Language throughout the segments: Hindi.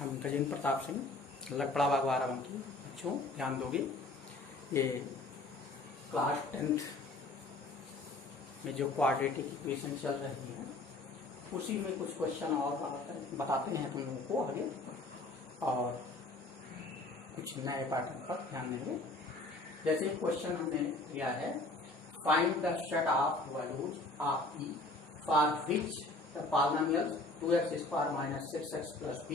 हम गजेंद्र प्रताप सिंह लकड़ा बाग बाराबंकी। बच्चों ध्यान दोगे, ये क्लास 10th में जो क्वाड्रेटिक इक्वेशन चल रही है उसी में कुछ क्वेश्चन और बताते हैं तुम लोगों को आगे, और कुछ नए पैटर्न पर ध्यान देंगे। जैसे क्वेश्चन हमने लिया है, find the set of values of E for which the polynomials 2x square minus 6x plus b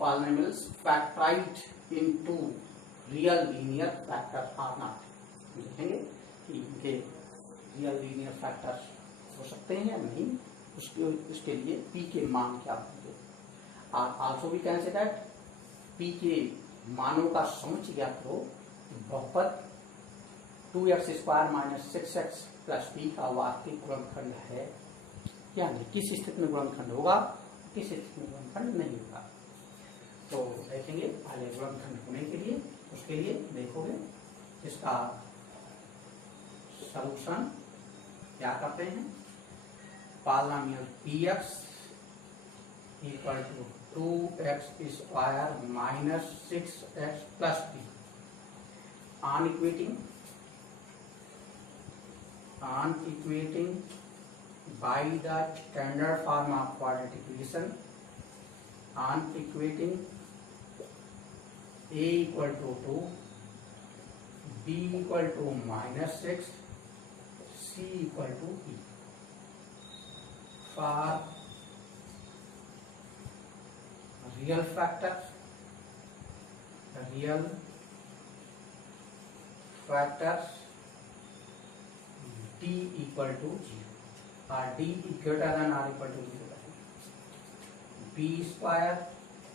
polynomials factorised into real linear factors are not. देखेंगे कि इनके रियल लीनियर फैक्टर्स हो सकते हैं या नहीं, उसके लिए p के मान क्या होंगे। और also we can say that p के मानों का समुच्चय ज्ञात हो, बहुपद 2x square minus 6x plus b का वास्तविक गुणनखंड है या नहीं, किस स्थिति में गुणनखंड होगा, किस स्थिति में गुणनखंड नहीं होगा। तो देखेंगे पहले गुणनखंड होने के लिए, उसके लिए देखोगे इसका सलूशन क्या करते हैं। Polynomial px equal to 2x square minus 6x plus b on equating by the standard form of quadratic equation, on equating a equal to 2, b equal to minus 6, c equal to e for real factors d equal to 0 or d greater than or equal to 0 b square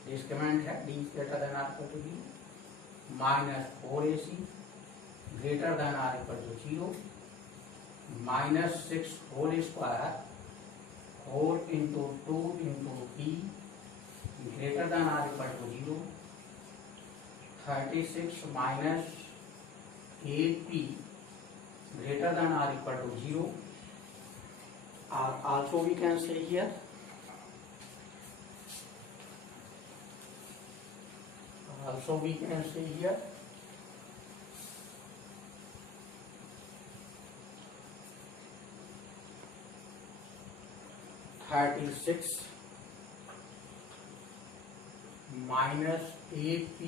discriminant है d greater than or equal to 0 minus 4ac greater than or equal to 0 minus 6 whole square 4 into 2 into b greater than or equal to 0 36 minus 8p greater than or equal to 0, or also we can say here (36 minus 8p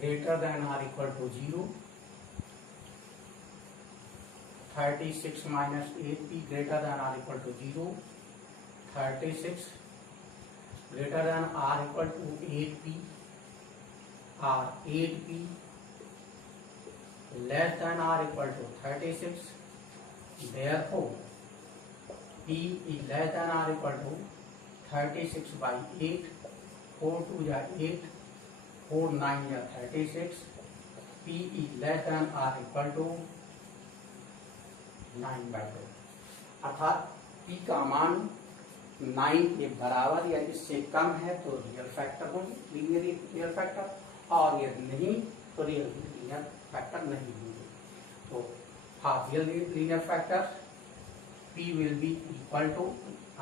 greater than or equal to 0, 36 minus 8p greater than or equal to 0, 36 greater than or equal to 8p or 8p less than or equal to 36. Therefore, p is less than or equal to 36 by 8, 4 2 is 8, 4 9 is 36, p is less than or equal to 9 by 2, अर्थात p का मान 9 के बराबर या इससे कम है तो रियल फैक्टर होंगे, लीनियर रियल फैक्टर, और यदि नहीं तो रियल लीनियर फैक्टर नहीं होंगे। तो for real linear factor p will be equal to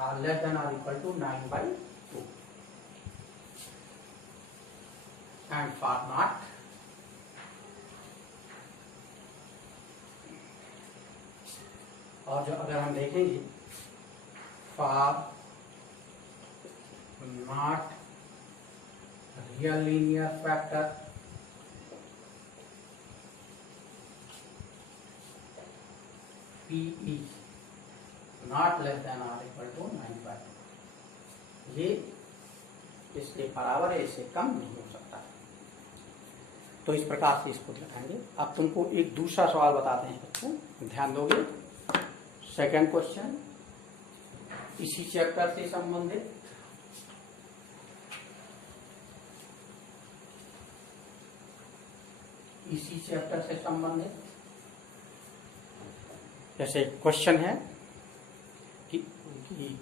or less than or equal to 9 by 2, and for not और जो अगर हम देखेंगे for not real linear factor p is not less than or equal to 9 by 2, ये इसके बराबर है, इससे कम नहीं हो सकता। तो इस प्रकार से इसको दिखाएंगे। अब तुमको एक दूसरा सवाल बताते हैं बच्चों, ध्यान दोगे। सेकंड क्वेश्चन इसी चैप्टर से संबंधित, जैसे क्वेश्चन है कि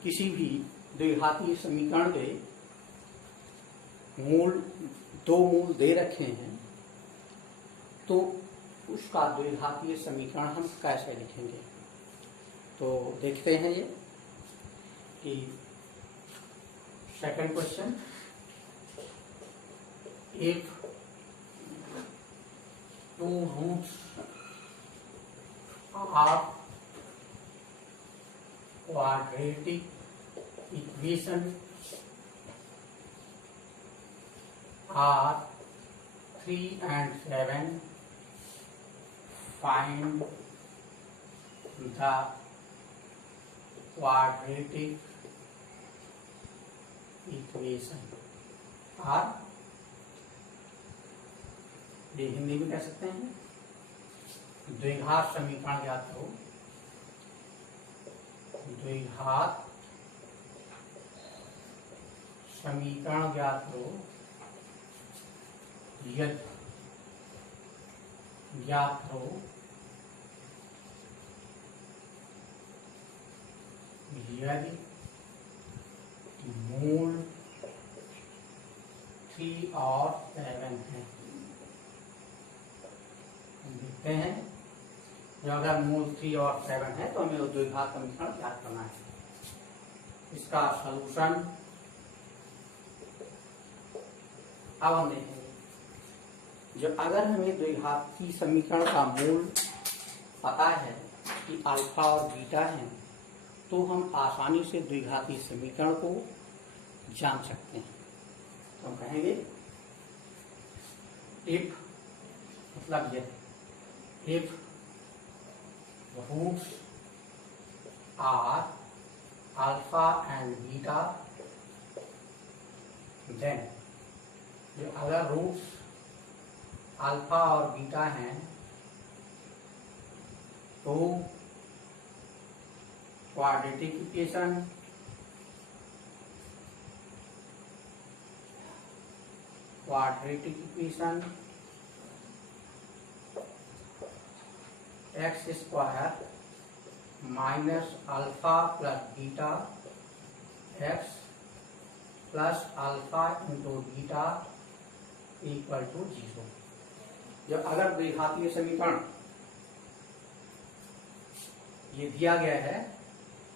किसी भी द्विघातीय समीकरण के दो मूल दे रखे हैं तो उसका द्विघातीय समीकरण हम कैसे लिखेंगे। तो देखते हैं ये कि Second question, if two roots are quadratic equation are 3 and 7, find the quadratic equation. और ये हिंदी में कह सकते हैं द्विघात समीकरण ज्ञात करो। द्विघात समीकरण ज्ञात करो यदि ज्ञात करो यदि मूल 3 और 7 है। देखते हैं जो अगर मूल 3 और 7 है तो हमें द्विघात समीकरण ज्ञात करना है। इसका सलूशन अब हम देखेंगे। जो अगर हमें द्विघाती समीकरण का मूल पता है कि अल्फा और बीटा है तो हम आसानी से द्विघाती समीकरण को जान सकते हैं। तो हम कहेंगे इफ मतलब यह if roots are alpha and beta then जो अगर रूट्स अल्फा और बीटा हैं तो quadratic equation x square minus alpha plus beta x plus alpha into beta equal to 0। जब अगर द्विघातीय समीकरण ये दिया गया है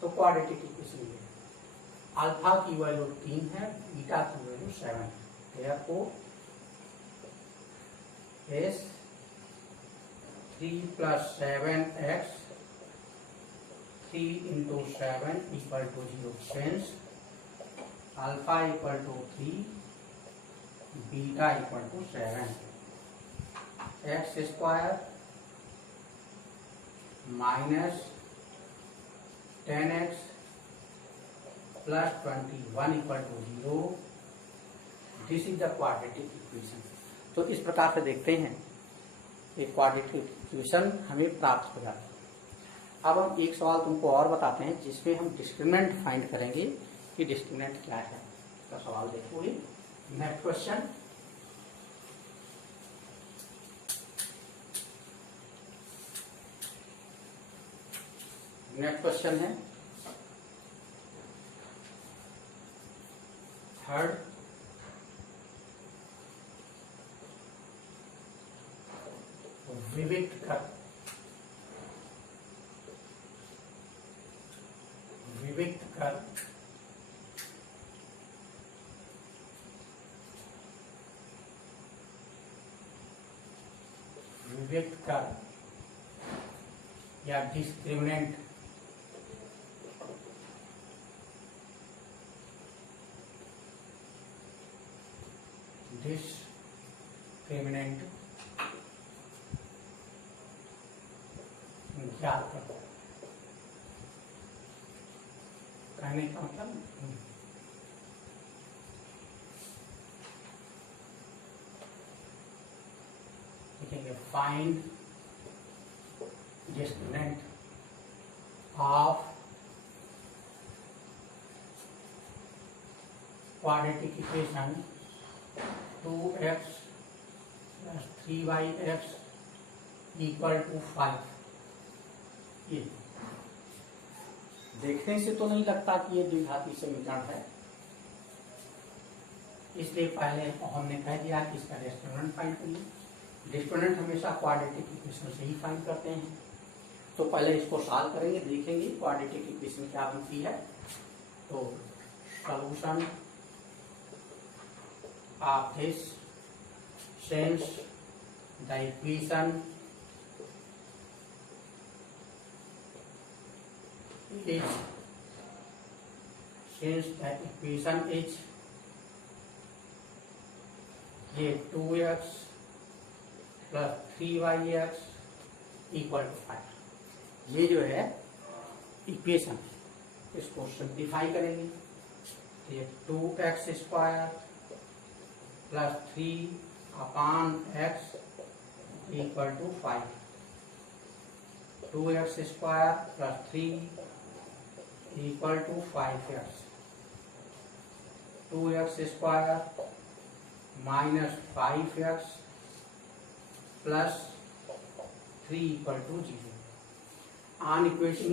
तो क्वाड्रेटिक इक्वेशन है। अल्फा की वैल्यू 3 है, बीटा की वैल्यू 7 है। therefore is 3 plus 7x 3 into 7 equal to 0 since alpha equal to 3 beta equal to 7 x square minus 10x plus 21 equal to 0 this is the quadratic equation. तो इस प्रकार से देखते हैं एक क्वाड्रेटिक इक्वेशन हमें प्राप्त हो जाता है। अब हम एक सवाल तुमको और बताते हैं जिसमें हम डिस्क्रिमिनेंट फाइंड करेंगे कि डिस्क्रिमिनेंट क्या है। इसका सवाल देखोगे। नेक्स्ट क्वेश्चन, है थर्ड विविक्त कर या डिस्क्रिमिनेंट ज्ञात करो। कहने का मतलब लिखेंगे find discriminant of quadratic equation 2x plus 3y(x) equal to 5। ये देखने से तो नहीं लगता कि ये द्विघाती समीकरण है, इसलिए पहले हमने कह दिया कि इसका डिस्क्रिमिनेंट फाइंड करिए। डिस्क्रिमिनेंट हमेशा क्वाड्रेटिक इक्वेशन से ही फाइंड करते हैं। तो पहले इसको सॉल्व करेंगे, देखेंगे क्वाड्रेटिक इक्वेशन क्या बनती है। तो solution of this, since the equation is ये 2x plus 3y(x) equal to 5। ये जो है इक्वेशन, इसको सिंप्लीफाई करेंगे तो ये 2x² plus 3/x equal to 5। 2x² plus 3 equal to 5x। 2x² minus 5x plus 3 equal to 0। On equation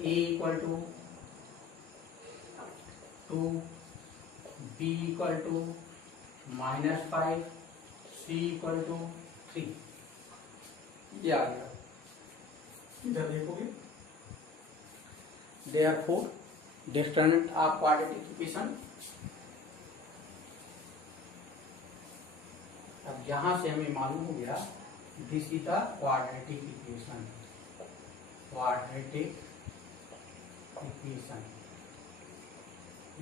a equal to 2, b equal to -5, c equal to 3। ये आ गया, इधर देखोगे। Therefore determinant of quadratic equation, अब यहां से हमें मालूम हो गया this is the quadratic equation. Quadratic equation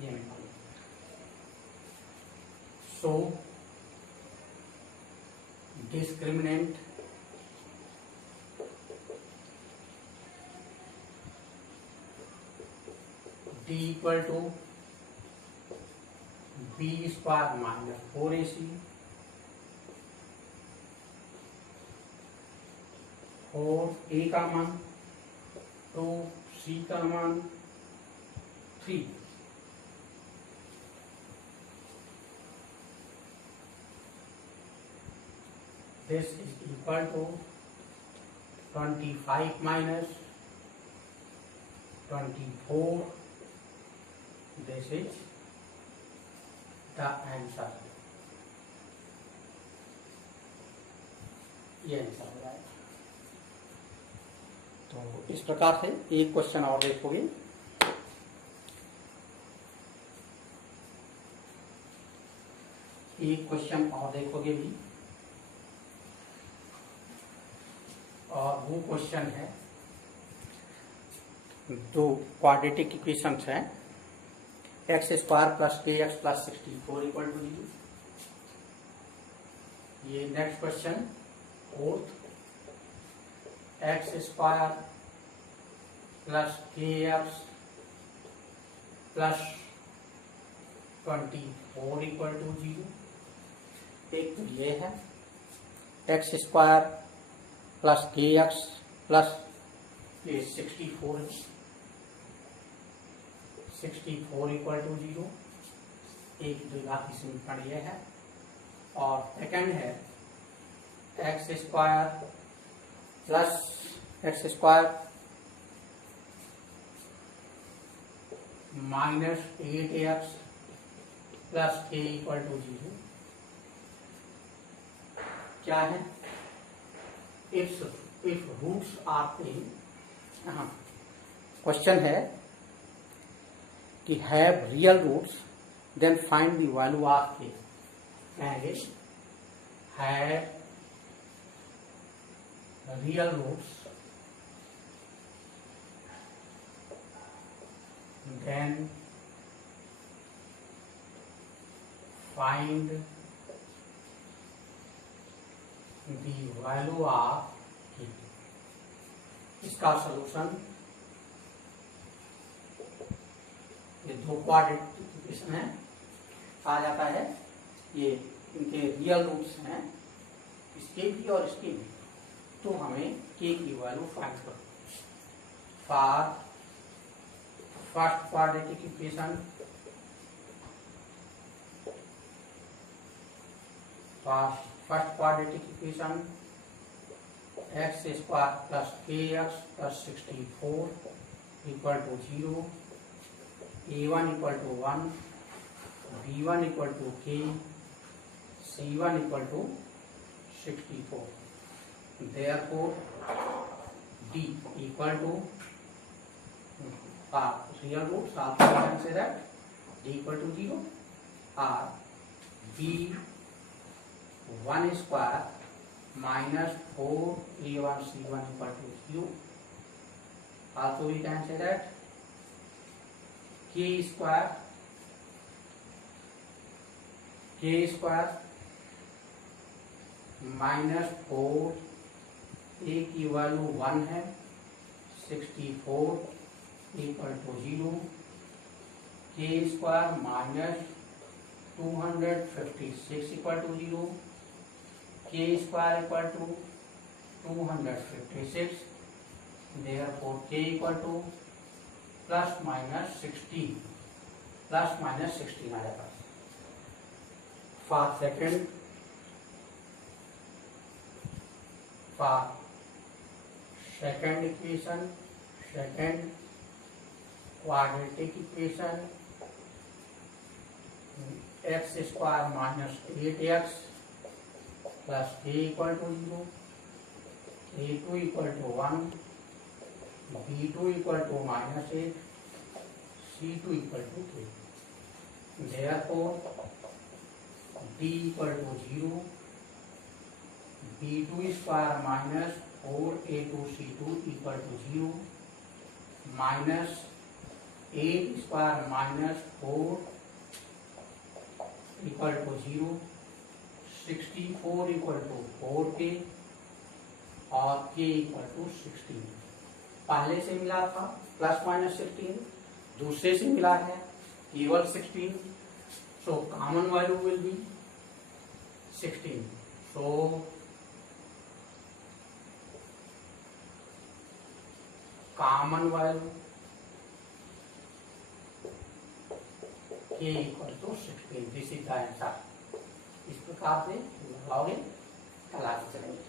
ये हमें मालूम। So discriminant d equal to b² minus 4ac, 4a का मान 2, c का मान 3। This is equal to 25 minus 24. This is the answer. ये आंसर हो जाएगा। तो इस प्रकार से एक क्वेश्चन और देखोगे। एक क्वेश्चन और देखोगे भी, और वो क्वेश्चन है, दो क्वाड्रेटिक इक्वेशंस हैं, x² plus kx plus 64 equal to 0। ये next question fourth, x² plus kx plus 24 equal to 0। एक तो ये है x² प्लस kx प्लस ये 64 है, 64 इक्वल टू 0। एक द्विघाती समीकरण ये है। और सेकंड है x² plus x² minus 8x plus k equal to 0। क्या है? If roots are same, question है कि have real roots then find the value of k। कहेंगे have real roots then find the value of k। इसका सलूशन, ये दो क्वाड्रेटिक इक्वेशन है, कहा जाता है ये इनके रियल रूट्स हैं, इसके भी और इसके भी। तो हमें k की वैल्यू फाइंड करो। For first quadratic equation, first quadratic equation x² plus kx plus 64 equal to 0, a1 equal to 1, b1 equal to k, c1 equal to 64। Therefore d equal to real roots, also we can say that d equal to 0 or B1 square minus 4A1 C1 equal to 0. Also we can say that K square minus 4, A की वैल्यू 1 है, 64 equal to 0. K square minus 256 equal to 0. K square equal to 256. Therefore K equal to plus minus 16 आ जाएगा. For second equation, second quadratic equation, x square minus 8x plus k equal to 0, a2 equal to 1, b2 equal to minus 8, c2 equal to 3. Therefore d equal to 0, b2 square minus 4a2 c2 equal to 0, minus 8 square minus 4 equal to 0, 64 equal to 4k और k equal to 16. पहले से मिला था प्लस माइनस 16, दूसरे से मिला है केवल 16. So common value will be 16. So common value k equal to 16. This is the answer. इस प्रकार से लगाओगे कल आगे चलेंगे.